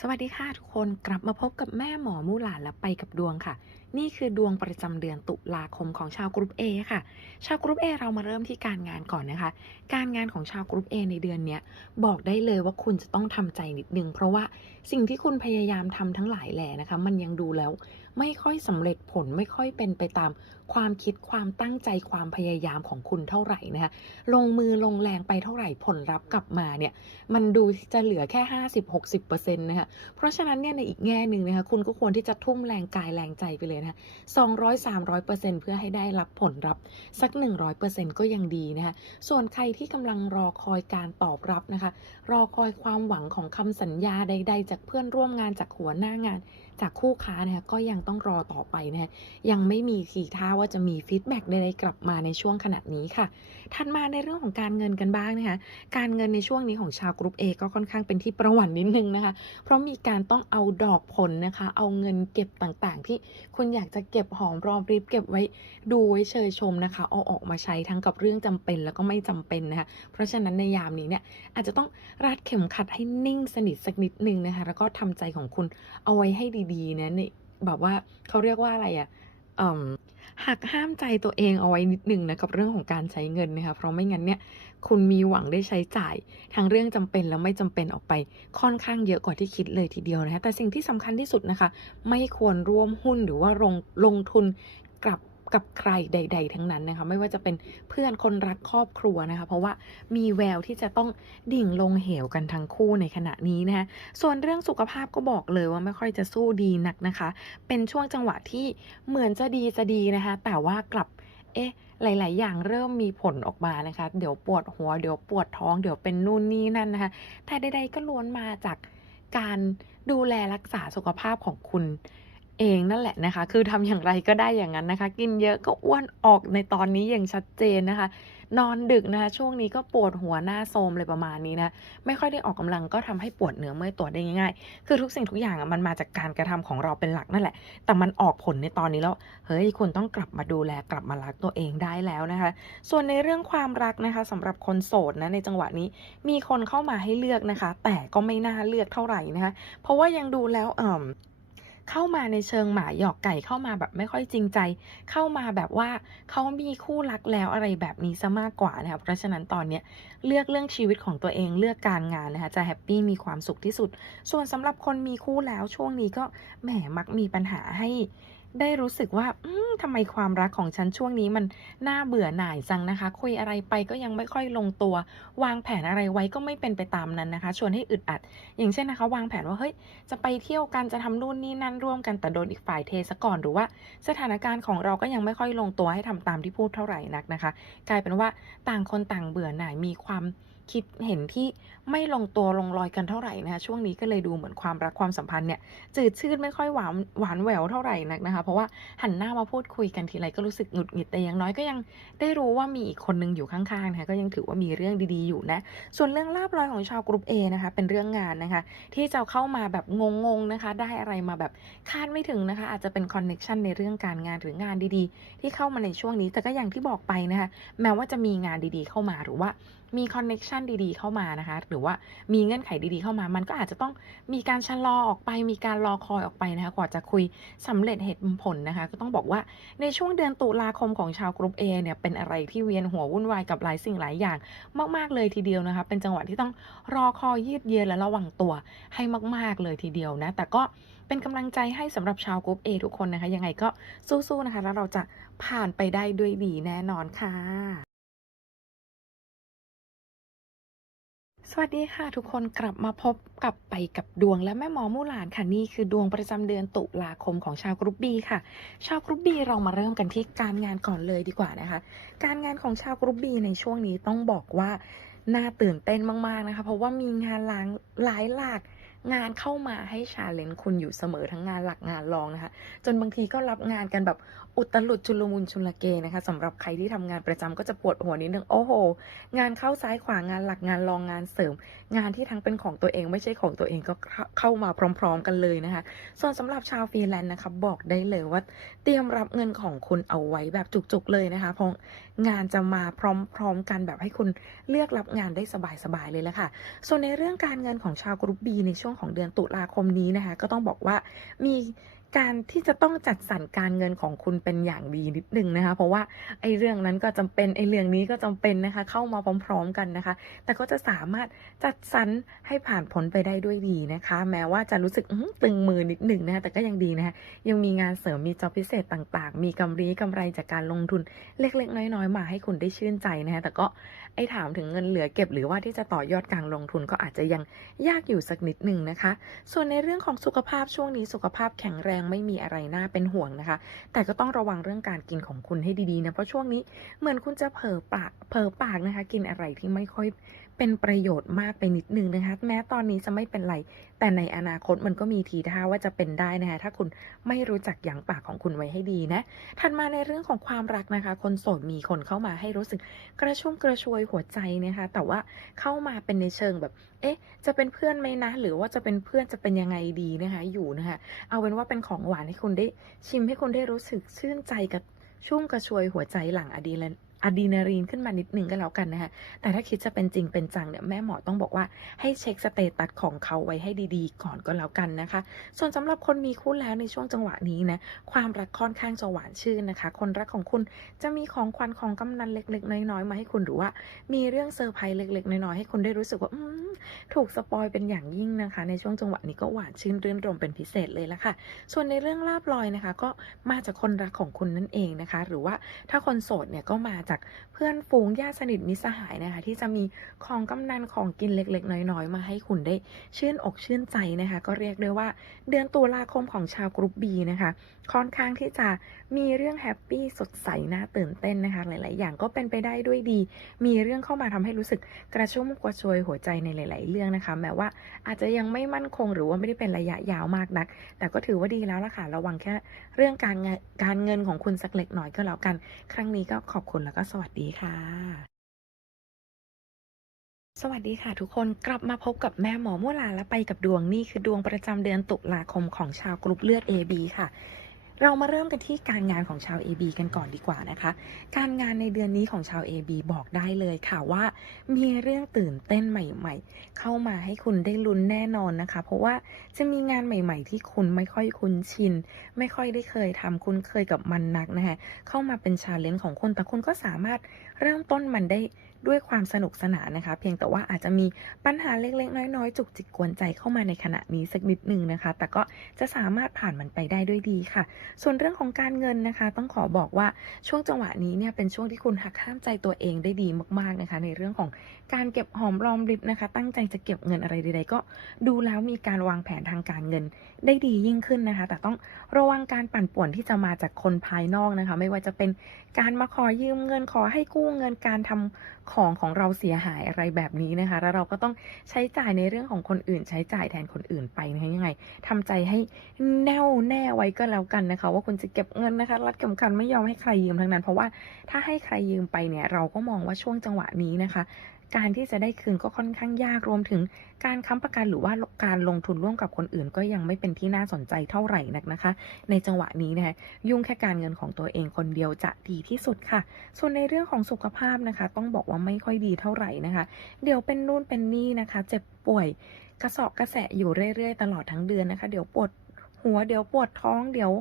สวัสดีค่ะทุกคนกลับมาพบกับแม่หมอมู่หลานและไปกับดวงค่ะ นี่คือดวงประจำเดือนตุลาคมของชาวกรุ๊ป A ค่ะ ชาวกรุ๊ป A เรามาเริ่มที่การงานก่อนนะคะ การงานของชาวกรุ๊ป A ในเดือนนี้บอกได้เลยว่าคุณจะต้องทำใจนิดนึง เพราะว่าสิ่งที่คุณพยายามทำทั้งหลายแหล่นะคะ มันยังดูแล้ว ไม่ค่อยสำเร็จผลไม่ค่อยเป็นไปตาม ความคิดความตั้งใจความพยายามของคุณเท่าไหร่นะคะ ลงมือลงแรงไปเท่าไหร่ผลลัพธ์กลับมาเนี่ย มันดูจะเหลือแค่ 50-60%นะคะ เพราะฉะนั้นเนี่ยในอีกแง่หนึ่งนะคะ คุณก็ควรที่จะทุ่มแรงกายแรงใจไปเลยนะคะ200-300%เซ็นเพื่อให้ได้รับผลรับสัก 100%ก็ยังดีนะคะส่วนใครที่กำลังรอคอยการตอบรับนะคะ รอคอยความหวังของคำสัญญาใด ๆ จากเพื่อนร่วมงานจากหัวหน้างาน จากคู่ค้านะคะก็ยังต้องรอต่อไปนะคะยังไม่มีทีท่าว่าจะมีฟีดแบ็กใดๆกลับมาในช่วงขณะนี้ค่ะ ถัดมาในเรื่องของการเงินกันบ้างนะคะการเงินในช่วงนี้ของชาวกรุ๊ป A ก็ค่อนข้างเป็นที่ประหวัตินิดนึงนะคะ เพราะมีการต้องเอาดอกผลนะคะ เอาเงินเก็บต่างๆ ที่คุณอยากจะเก็บหอมรอมริบเก็บไว้ดูไว้เชยชมนะคะเอาออกมาใช้ทั้งกับเรื่องจำเป็นแล้วก็ไม่จำเป็นนะคะเพราะฉะนั้นในยามนี้เนี่ยอาจจะต้องรัดเข็มขัดให้นิ่งสนิทสักนิดนึงนะคะแล้วก็ทำใจของคุณเอาไว้ให้ดีๆนะนี่แบบว่าเขาเรียกว่าอะไรอะ่ะหักห้ามใจตัวเองเอาไว้นิดนึงนะกับเรื่องของการใช้เงินนะคะ เพราะไม่งั้นเนี่ยคุณมีหวังได้ใช้จ่ายทั้งเรื่องจำเป็นและไม่จำเป็นออกไปค่อนข้างเยอะกว่าที่คิดเลยทีเดียวนะคะแต่สิ่งที่สำคัญที่สุดนะคะ ไม่ควรร่วมหุ้นหรือว่าลงลงทุนกับ กับใครใด ๆ ทั้งนั้นนะคะ ไม่ว่าจะเป็นเพื่อนคนรักครอบครัวนะคะ เพราะว่ามีแววที่จะต้องดิ่งลงเหวกันทั้งคู่ในขณะนี้นะคะ ส่วนเรื่องสุขภาพก็บอกเลยว่าไม่ค่อยจะสู้ดีนักนะคะ เป็นช่วงจังหวะที่เหมือนจะดีจะดีนะคะ แต่ว่ากลับ เอ๊ะหลาย ๆ อย่างเริ่มมีผลออกมานะคะ เดี๋ยวปวดหัว เดี๋ยวปวดท้อง เดี๋ยวเป็นนู่นนี่นั่นนะคะ แต่ใด ๆ ก็ล้วนมาจากการดูแลรักษาสุขภาพของคุณ เองนั่นแหละนะคะ คือทำอย่างไรก็ได้อย่างนั้นนะคะ กินเยอะก็อ้วนออกในตอนนี้อย่างชัดเจนนะคะ นอนดึกนะคะ ช่วงนี้ก็ปวดหัวหน้าโทรมเลยประมาณนี้นะ ไม่ค่อยได้ออกกำลังก็ทำให้ปวดเนื้อเมื่อยตัวได้ง่ายๆ คือทุกสิ่งทุกอย่างอะมันมาจากการกระทำของเราเป็นหลักนั่นแหละ แต่มันออกผลในตอนนี้แล้ว เฮ้ยคุณต้องกลับมาดูแลกลับมารักตัวเองได้แล้วนะคะ ส่วนในเรื่องความรักนะคะสำหรับคนโสดนะในจังหวะนี้มีคนเข้ามาให้เลือกนะคะ แต่ก็ไม่น่าเลือกเท่าไหร่นะคะ เพราะว่ายังดูแล้วเอ่ม เข้ามาในเชิงหมาหยอกไก่เข้ามาแบบไม่ค่อยจริงใจ เข้ามาแบบว่าเขามีคู่รักแล้วอะไรแบบนี้ซะมากกว่านะคะเพราะฉะนั้นตอนเนี้ยเลือกเรื่องชีวิตของตัวเองเลือกการงานนะคะจะแฮปปี้มีความสุขที่สุด ส่วนสำหรับคนมีคู่แล้วช่วงนี้ก็แหมมักมีปัญหาให้ ได้รู้สึกว่าอืมทำไมความรักของฉันช่วงนี้มันน่าเบื่อหน่ายจังนะคะ คุยอะไรไปก็ยังไม่ค่อยลงตัว วางแผนอะไรไว้ก็ไม่เป็นไปตามนั้นนะคะ ชวนให้อึดอัด อย่างเช่นนะคะ วางแผนว่าเฮ้ยจะไปเที่ยวกันจะทำนู่นนี่นั่นร่วมกันแต่โดนอีกฝ่ายเทซะก่อนหรือว่า สถานการณ์ของเราก็ยังไม่ค่อยลงตัวให้ทำตามที่พูดเท่าไหร่นักนะคะ กลายเป็นว่าต่างคนต่างเบื่อหน่ายมีความ คิดเห็นที่ไม่ลงตัวลงรอยกันเท่าไหร่นะคะช่วงนี้ก็เลยดูเหมือนความรักความสัมพันธ์เนี่ยจืดชืดไม่ค่อยหวานหวานแหววเท่าไหร่นักนะคะ เพราะว่าหันหน้ามาพูดคุยกันทีไรก็รู้สึกหงุดหงิดแต่อย่างน้อยก็ยังได้รู้ว่ามีอีกคนนึงอยู่ข้างๆนะคะก็ยังถือว่ามีเรื่องดีๆอยู่นะ ส่วนเรื่องลาบลอยของชาวกรุ๊ป A นะคะเป็นเรื่องงานนะคะ ที่จะเข้ามาแบบงงๆนะคะ ได้อะไรมาแบบคาดไม่ถึงนะคะ อาจจะเป็นคอนเน็ชันในเรื่องการงานหรืองานดีๆ ที่เข้ามาในช่วงนี้แต่ก็อย่างที่บอกไปนะคะแม้ว่าจะมีงานดีๆ เข้ามาหรือว่ามีคอนเน็ชันดีๆ เข้ามานะคะ หรือว่ามีเงื่อนไขดีๆเข้ามา มันก็อาจจะต้องมีการชะลอออกไป มีการรอคอยออกไปนะคะ กว่าจะคุยสำเร็จเหตุผลนะคะ ก็ต้องบอกว่าในช่วงเดือนตุลาคมของชาวกรุ๊ป A เนี่ย เป็นอะไรที่เวียนหัววุ่นวายกับหลายสิ่งหลายอย่างมากๆเลยทีเดียวนะคะ เป็นจังหวะที่ต้องรอคอยยืดเยื้อและระวังตัวให้มาก ๆเลยทีเดียวนะ แต่ก็เป็นกำลังใจให้สำหรับชาวกรุ๊ป A ทุกคนนะคะ ยังไงก็สู้ๆนะคะ แล้วเราจะผ่านไปได้ด้วยดีแน่นอนค่ะ สวัสดีค่ะ ทุกคนกลับมาพบกับไปกับดวงและแม่หมอมู่หลานค่ะนี่คือดวงประจำเดือนตุลาคมของชาวกรุ๊ปบีค่ะ ชาวกรุ๊ปบีเรามาเริ่มกันที่การงานก่อนเลยดีกว่านะคะ การงานของชาวกรุ๊ปบีในช่วงนี้ต้องบอกว่าน่าตื่นเต้นมากๆนะคะ เพราะว่ามีงานหลางหลายหลาก งานเข้ามาให้ชาเลนจ์คุณอยู่เสมอทั้งงานหลักงานรองนะคะ จนบางทีก็รับงานกันแบบอุตลุดชุลมุนชุลเกนะคะสำหรับใครที่ทำงานประจำก็จะปวดหัวนิดนึงโอ้โห งานเข้าซ้ายขวางานหลักงานรองงานเสริม งานที่ทั้งเป็นของตัวเองไม่ใช่ของตัวเองก็เข้ามาพร้อม ๆ กันเลยนะคะ ส่วนสำหรับชาวฟรีแลนซ์นะคะบอกได้เลยว่า เตรียมรับเงินของคุณเอาไว้แบบจุกๆเลยนะคะเพราะงานจะมาพร้อม ๆ กันแบบให้คุณเลือกรับงานได้สบายๆเลยละค่ะ ส่วนในเรื่องการเงินของชาวกรุ๊ปบีในช่วงวงของเดือนตุลาคมนี้นะคะ ก็ต้องบอกว่ามีการที่จะต้องจัดสรรการเงินของคุณเป็นอย่างดีนิดนึงนะคะ เพราะว่าไอ้เรื่องนั้นก็จำเป็นไอ้เรื่องนี้ก็จำเป็นนะคะ เข้ามาพร้อม ๆ กันนะคะ แต่ก็จะสามารถจัดสรรให้ผ่านพ้นไปได้ด้วยดีนะคะ แม้ว่าจะรู้สึกตึงมือนิดหนึ่งนะคะแต่ก็ยังดีนะคะยังมีงานเสริมมีจอบพิเศษต่างๆ มีกำไรกำไรจากการลงทุนเล็กๆ น้อยๆมาให้คุณได้ชื่นใจนะคะแต่ก็ไอ้ถามถึงเงินเหลือเก็บหรือว่าที่จะต่อยอดการลงทุนก็อาจจะยังยากอยู่สักนิดหนึ่งนะคะ ส่วนในเรื่องของสุขภาพช่วงนี้สุขภาพแข็งแรงไม่มีอะไรน่าเป็นห่วงนะคะ แต่ก็ต้องระวังเรื่องการกินของคุณให้ดีๆนะเพราะช่วงนี้เหมือนคุณจะเผลอปากเผลอปากนะคะ กินอะไรที่ไม่ค่อยเป็นประโยชน์มากไปนิดนึงนะคะ แม้ตอนนี้จะไม่เป็นไร แต่ในอนาคตมันก็มีทีท่าว่าจะเป็นได้นะคะ ถ้าคุณไม่รู้จักยั้งปากของคุณไว้ให้ดีนะ ถัดมาในเรื่องของความรักนะคะ คนโสดมีคนเข้ามาให้รู้สึกกระชุ่มกระชวยหัวใจนะคะ แต่ว่าเข้ามาเป็นในเชิงแบบ เอ๊ะ จะเป็นเพื่อนไหมนะ หรือว่าจะเป็นเพื่อนจะเป็นยังไงดีนะคะ อยู่นะคะ เอาเป็นว่าเป็นของหวานให้คุณได้ชิมให้คุณได้รู้สึกชื่นใจกับชุ่มกระชวยหัวใจหลังอะดรีน อะดรีนาลีนขึ้นมานิดนึงก็แล้วกันนะคะแต่ถ้าคิดจะเป็นจริงเป็นจังเนี่ยแม่หมอต้องบอกว่าให้เช็คสเตตัสของเขาไว้ให้ดีๆ ก่อนก็แล้วกันนะคะ ส่วนสำหรับคนมีคู่แล้วในช่วงจังหวะนี้นะความรักค่อนข้างจะหวานชื่นนะคะ คนรักของคุณจะมีของขวัญของกำนันเล็ก ๆ น้อยๆมาให้คุณหรือว่า มีเรื่องเซอร์ไพรส์เล็ก ๆ น้อยๆให้คุณได้รู้สึกว่าถูกสปอยเป็นอย่างยิ่งนะคะ ในช่วงจังหวะนี้ก็หวานชื่นรื่นรมเป็นพิเศษเลยละค่ะ ส่วนในเรื่องลาบลอยนะคะ ก็มาจากคนรักของคุณนั่นเองนะคะ หรือว่าถ้าคนโสดเนี่ยก็มาจากเพื่อนฝูงญาติสนิทมิสหายนะคะที่จะมีของกำนันของกินเล็ก ๆ น้อยๆ มาให้คุณได้ชื่นอกชื่นใจนะคะ ก็เรียกได้ว่าเดือนตุลาคมของชาวกรุ๊ปบีนะคะค่อนข้างที่จะมีเรื่องแฮปปี้สดใสน่าตื่นเต้นนะคะ หลาย ๆ อย่างก็เป็นไปได้ด้วยดี มีเรื่องเข้ามาทำให้รู้สึกกระชุ่มกระชวยหัวใจในหลาย ๆ เรื่องนะคะ แม้ว่าอาจจะยังไม่มั่นคงหรือว่าไม่ได้เป็นระยะยาวมากนัก แต่ก็ถือว่าดีแล้วล่ะค่ะ ระวังแค่เรื่องการเงินการเงินของคุณสักเล็กน้อยก็แล้วกัน ครั้งนี้ก็ขอบคุณแล้วก็สวัสดีค่ะสวัสดีค่ะทุกคนกลับมาพบกับแม่หมอมู่หลาและไปกับดวงนี่คือดวงประจำเดือนตุลาคมของชาวกรุ๊ปเลือด AB ค่ะ เรามาเริ่มกันที่การงานของชาว AB กันก่อนดีกว่านะคะ การงานในเดือนนี้ของชาว AB บอกได้เลยค่ะว่า มีเรื่องตื่นเต้นใหม่ ๆ เข้ามาให้คุณได้ลุ้นแน่นอนนะคะ เพราะว่าจะมีงานใหม่ ๆ ที่คุณไม่ค่อยคุ้นชิน ไม่ค่อยได้เคยทำคุ้นเคยกับมันนักนะคะเข้ามาเป็นชาเลนจ์ของคุณแต่คุณก็สามารถเริ่มต้นมันได้ ด้วยความสนุกสนานนะคะ เพียงแต่ว่าอาจจะมีปัญหาเล็กๆ น้อยๆ จุกจิกกวนใจเข้ามาในขณะนี้สักนิดนึงนะคะ แต่ก็จะสามารถผ่านมันไปได้ด้วยดีค่ะ ส่วนเรื่องของการเงินนะคะ ต้องขอบอกว่าช่วงจังหวะนี้เนี่ยเป็นช่วงที่คุณหักห้ามใจตัวเองได้ดีมากๆนะคะ ในเรื่องของ การเก็บหอมรอมริบนะคะ ตั้งใจจะเก็บเงินอะไรใดๆก็ดูแล้วมีการวางแผนทางการเงินได้ดียิ่งขึ้นนะคะ แต่ต้องระวังการปั่นป่วนที่จะมาจากคนภายนอกนะคะ ไม่ว่าจะเป็นการมาขอยืมเงินขอให้กู้เงินการทำของของเราเสียหายอะไรแบบนี้นะคะ แล้วเราก็ต้องใช้จ่ายในเรื่องของคนอื่น ใช้จ่ายแทนคนอื่นไปนะคะยังไงทำใจให้แน่วแน่ไว้ก็แล้วกันนะคะ ว่าคุณจะเก็บเงินนะคะ รัดเข็มขัดไม่ยอมให้ใครยืมทั้งนั้น เพราะว่าถ้าให้ใครยืมไปเนี่ยเราก็มองว่าช่วงจังหวะนี้นะคะ การที่จะได้คืนก็ค่อนข้างยากรวมถึงการค้ำประกันหรือว่าการลงทุนร่วมกับคนอื่น ก็ยังไม่เป็นที่น่าสนใจเท่าไหร่นักนะคะ ในจังหวะนี้นะคะยุ่งแค่การเงินของตัวเองคนเดียวจะดีที่สุดค่ะ ส่วนในเรื่องของสุขภาพนะคะ ต้องบอกว่าไม่ค่อยดีเท่าไหร่นะคะ เดี๋ยวเป็นนู่นเป็นนี่นะคะ เจ็บป่วยกระสอบกระแสะอยู่เรื่อยๆ ตลอดทั้งเดือนนะคะ เดี๋ยวปวดหัวเดี๋ยวปวดท้องเดี๋ยว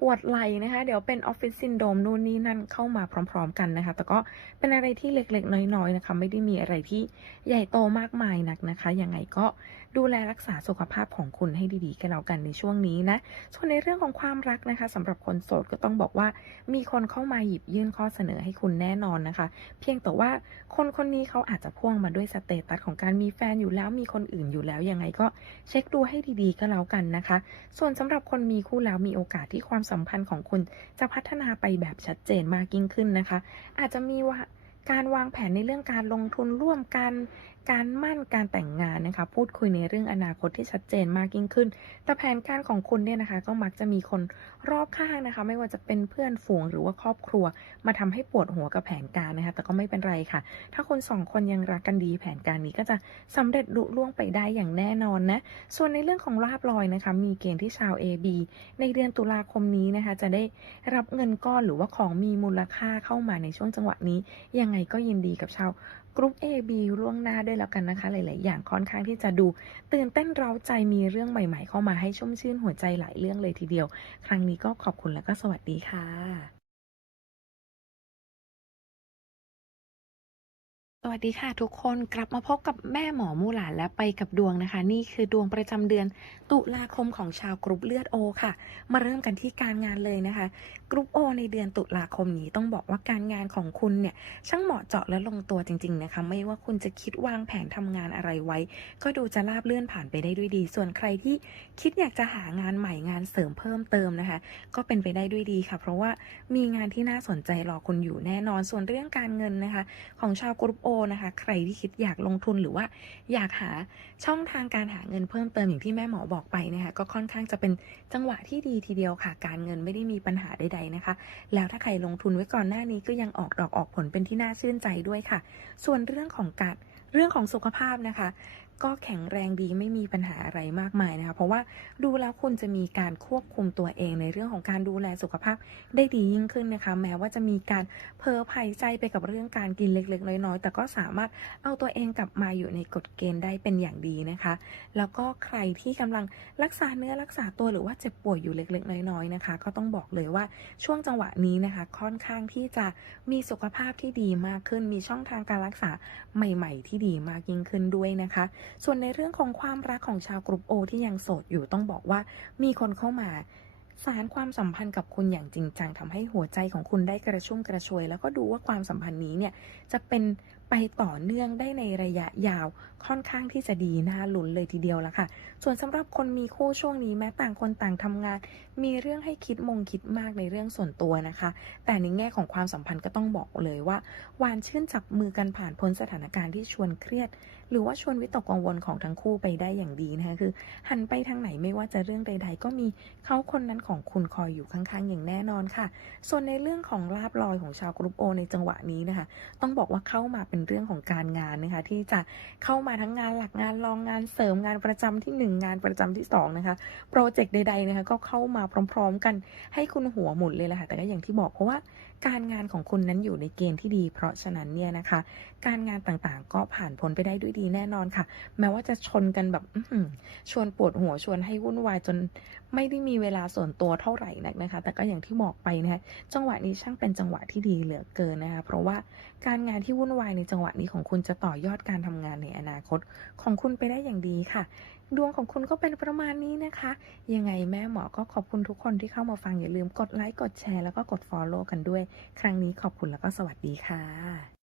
ปวดไหล่นะคะ เดี๋ยวเป็นออฟฟิศซินโดรมนู่นนี่นั่นเข้ามาพร้อม ๆ กันนะคะ แต่ก็เป็นอะไรที่เล็กๆ น้อยๆนะคะ ไม่ได้มีอะไรที่ใหญ่โตมากมายนักนะคะ ยังไงก็ดูแลรักษาสุขภาพของคุณให้ดีๆกันแล้วกันในช่วงนี้นะ ส่วนในเรื่องของความรักนะคะสำหรับคนโสดก็ต้องบอกว่ามีคนเข้ามาหยิบยื่นข้อเสนอให้คุณแน่นอนนะคะ เพียงแต่ว่าคนคนนี้เขาอาจจะพ่วงมาด้วยสเตตัสของการมีแฟนอยู่แล้วมีคนอื่นอยู่แล้วยังไงก็เช็คดูให้ดีๆก็แล้วกันนะคะ ส่วนสำหรับคนมีคู่แล้วมีโอกาสที่ความสัมพันธ์ของคุณจะพัฒนาไปแบบชัดเจนมากยิ่งขึ้นนะคะ อาจจะมีว่าการวางแผนในเรื่องการลงทุนร่วมกันการมั่นการแต่งงานนะคะ พูดคุยในเรื่องอนาคตที่ชัดเจนมากยิ่งขึ้น แต่แผนการของคุณเนี่ยนะคะ ก็มักจะมีคนรอบข้างนะคะ ไม่ว่าจะเป็นเพื่อนฝูงหรือว่าครอบครัว มาทำให้ปวดหัวกับแผนการนะคะ แต่ก็ไม่เป็นไรค่ะ ถ้าคนสองคนยังรักกันดี แผนการนี้ก็จะสำเร็จลุล่วงไปได้อย่างแน่นอนนะ ส่วนในเรื่องของลาบลอยนะคะ มีเกณฑ์ที่ชาว AB ในเดือนตุลาคมนี้นะคะ จะได้รับเงินก้อนหรือว่าของมีมูลค่าเข้ามาในช่วงจังหวะนี้ ยังไงก็ยินดีกับชาว กรุ๊ป A B ล่วงหน้าด้วยแล้วกันนะคะ หลาย ๆ อย่างค่อนข้างที่จะดู ตื่นเต้นเร้าใจมีเรื่องใหม่ ๆ เข้ามาให้ชุ่มชื่นหัวใจหลายเรื่องเลยทีเดียว ครั้งนี้ก็ขอบคุณและก็สวัสดีค่ะ สวัสดีค่ะทุกคนกลับมาพบกับแม่หมอมูหลานและไปกับดวงนะคะ นี่คือดวงประจำเดือนตุลาคมของชาวกรุ๊ปเลือดโอค่ะ มาเริ่มกันที่การงานเลยนะคะ กรุ๊ปโอในเดือนตุลาคมนี้ต้องบอกว่าการงานของคุณเนี่ยช่างเหมาะเจาะและลงตัวจริง ๆนะคะ ไม่ว่าคุณจะคิดวางแผนทำงานอะไรไว้ ก็ดูจะราบเลื่อนผ่านไปได้ด้วยดี ส่วนใครที่คิดอยากจะหางานใหม่งานเสริมเพิ่มเติมนะคะ ก็เป็นไปได้ด้วยดีค่ะ เพราะว่ามีงานที่น่าสนใจรอคุณอยู่แน่นอนส่วนเรื่องการเงินนะคะ ของชาวกรุ๊ปโอนะคะ ใครที่คิดอยากลงทุนหรือว่าอยากหาช่องทางการหาเงินเพิ่มเติมอย่างที่แม่หมอบอกไปนะคะก็ค่อนข้างจะเป็นจังหวะที่ดีทีเดียวค่ะ การเงินไม่ได้มีปัญหาใดๆนะคะ แล้วถ้าใครลงทุนไว้ก่อนหน้านี้ก็ยังออกดอกออกผลเป็นที่น่าชื่นใจด้วยค่ะ ส่วนเรื่องของการเรื่องของสุขภาพนะคะ ก็แข็งแรงดีไม่มีปัญหาอะไรมากมายนะคะ เพราะว่าดูแล้วคุณจะมีการควบคุมตัวเองในเรื่องของการดูแลสุขภาพได้ดียิ่งขึ้นนะคะ แม้ว่าจะมีการเพ้อภัยใจไปกับเรื่องการกินเล็ก ๆ น้อยๆแต่ก็สามารถเอาตัวเองกลับมาอยู่ในกฎเกณฑ์ได้เป็นอย่างดีนะคะ แล้วก็ใครที่กำลังรักษาเนื้อรักษาตัวหรือว่าเจ็บป่วยอยู่เล็ก ๆ น้อยๆนะคะ ก็ต้องบอกเลยว่าช่วงจังหวะนี้นะคะ ค่อนข้างที่จะมีสุขภาพที่ดีมากขึ้น มีช่องทางการรักษาใหม่ ๆ ที่ดีมากยิ่งขึ้นด้วยนะคะส่วนในเรื่องของความรักของชาวกรุ๊ปโอที่ยังโสดอยู่ต้องบอกว่ามีคนเข้ามาสารความสัมพันธ์กับคุณอย่างจริงจังทำให้หัวใจของคุณได้กระชุ่มกระชวย แล้วก็ดูว่าความสัมพันธ์นี้เนี่ยจะเป็นไปต่อเนื่องได้ในระยะยาว ค่อนข้างที่จะดีน่าลุ้นเลยทีเดียวละค่ะ ส่วนสำหรับคนมีคู่ช่วงนี้แม้ต่างคนต่างทำงาน มีเรื่องให้คิดมงคิดมากในเรื่องส่วนตัวนะคะ แต่ในแง่ของความสัมพันธ์ก็ต้องบอกเลยว่าหวานชื่นจับมือกันผ่านพ้นสถานการณ์ที่ชวนเครียด หรือว่าชวนวิตกกังวลของทั้งคู่ไปได้อย่างดีนะคะคือ หันไปทางไหนไม่ว่าจะเรื่องใด ๆ ก็มีเขาคนนั้นของคุณคอยอยู่ข้างๆ อย่างแน่นอนค่ะ ส่วนในเรื่องของลาบลอยของชาวกรุ๊ปโอในจังหวะนี้นะคะ ต้องบอกว่าเข้ามาเป็นเรื่องของการงานนะคะที่จะเข้ามาทั้งงานหลักงานรองงานเสริมงานประจำที่ 1 งานประจำที่ 2 นะคะ โปรเจกต์ใดๆนะคะก็เข้ามาพร้อม ๆ กันให้คุณหัวหมุนเลยแหละค่ะแต่ก็อย่างที่บอกเพราะว่า การงานของคุณนั้นอยู่ในเกณฑ์ที่ดี เพราะฉะนั้นเนี่ยนะคะ การงานต่างๆ ก็ผ่านพ้นไปได้ด้วยดีแน่นอนค่ะ แม้ว่าจะชนกันแบบชวนปวดหัวชวนให้วุ่นวายจนไม่ได้มีเวลาส่วนตัวเท่าไหร่นักนะคะ แต่ก็อย่างที่บอกไปนะคะจังหวะนี้ช่างเป็นจังหวะที่ดีเหลือเกินนะคะ เพราะว่าการงานที่วุ่นวายในจังหวะนี้ของคุณจะต่อยอดการทำงานในอนาคต ของคุณไปได้อย่างดีค่ะ ดวงของคุณก็เป็นประมาณนี้นะคะ ยังไงแม่หมอก็ขอบคุณทุกคนที่เข้ามาฟังอย่าลืมกดไลค์กดแชร์แล้วก็กด Follow กันด้วย ครั้งนี้ขอบคุณแล้วก็สวัสดีค่ะ